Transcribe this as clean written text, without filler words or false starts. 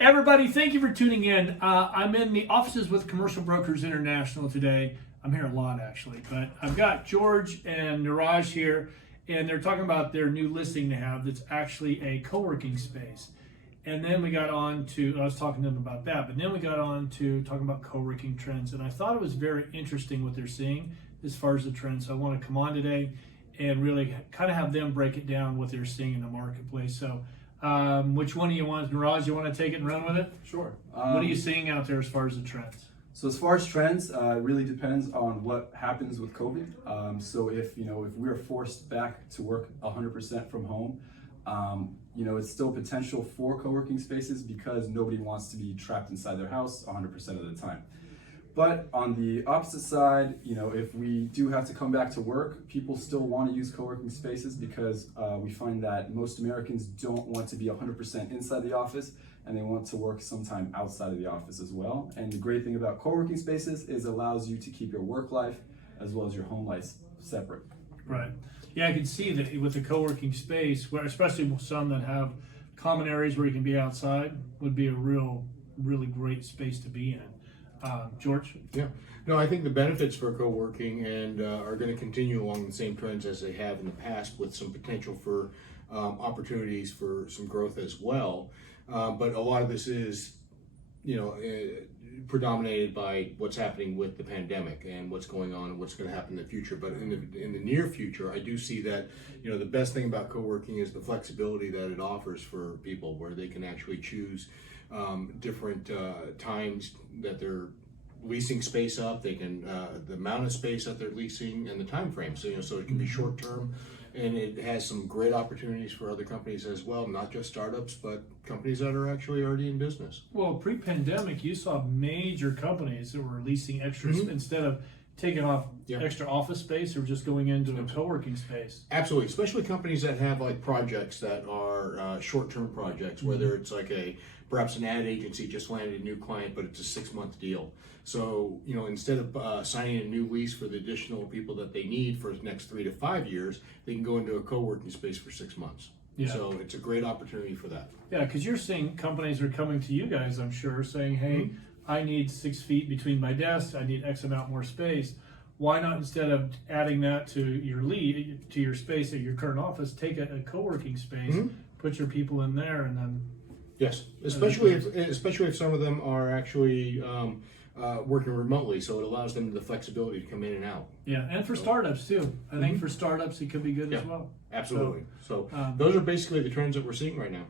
Everybody, thank you for tuning in. I'm in the offices with Commercial Brokers International today. I'm here a lot actually, but I've got George and Neeraj here, and they're talking about their new listing they have that's actually a co-working space. And then we got on to, I was talking to them about that, but then we got on to talking about co-working trends. And I thought it was very interesting what they're seeing as far as the trends. So I want to come on today and really kind of have them break it down what they're seeing in the marketplace. So which one do you want? Neeraj, you want to take it and run with it? Sure. What are you seeing out there as far as the trends? So as far as trends, it really depends on what happens with COVID. So if we're forced back to work 100% from home, it's still potential for co-working spaces because nobody wants to be trapped inside their house 100% of the time. But on the opposite side, if we do have to come back to work, people still want to use co-working spaces because we find that most Americans don't want to be 100% inside the office, and they want to work sometime outside of the office as well. And the great thing about co-working spaces is it allows you to keep your work life as well as your home life separate. Right. Yeah, I can see that with the co-working space, where especially with some that have common areas where you can be outside, would be a really great space to be in. George? Yeah, no, I think the benefits for co-working and are going to continue along the same trends as they have in the past, with some potential for opportunities for some growth as well. But a lot of this is, predominated by what's happening with the pandemic and what's going on and what's going to happen in the future. But in the near future, I do see that the best thing about co-working is the flexibility that it offers for people, where they can actually choose different times that they're leasing space up. They can the amount of space that they're leasing and the time frame. So so it can be short term, and it has some great opportunities for other companies as well, not just startups, but companies that are actually already in business. Well, pre-pandemic, you saw major companies that were leasing extra instead of taking off extra office space or just going into a co-working space. Absolutely, especially companies that have like projects that are short-term projects, whether it's like perhaps an ad agency just landed a new client, but it's a 6-month deal. So, instead of signing a new lease for the additional people that they need for the next 3 to 5 years, they can go into a co-working space for 6 months. Yeah. So it's a great opportunity for that. Yeah, because you're seeing companies are coming to you guys, I'm sure, saying, hey, I need 6 feet between my desks, I need X amount more space. Why not, instead of adding that to your space at your current office, take a co-working space, put your people in there, and then... Yes, especially if some of them are actually working remotely, so it allows them the flexibility to come in and out. Yeah, and for startups too. I think for startups it could be good as well. Absolutely. So those are basically the trends that we're seeing right now.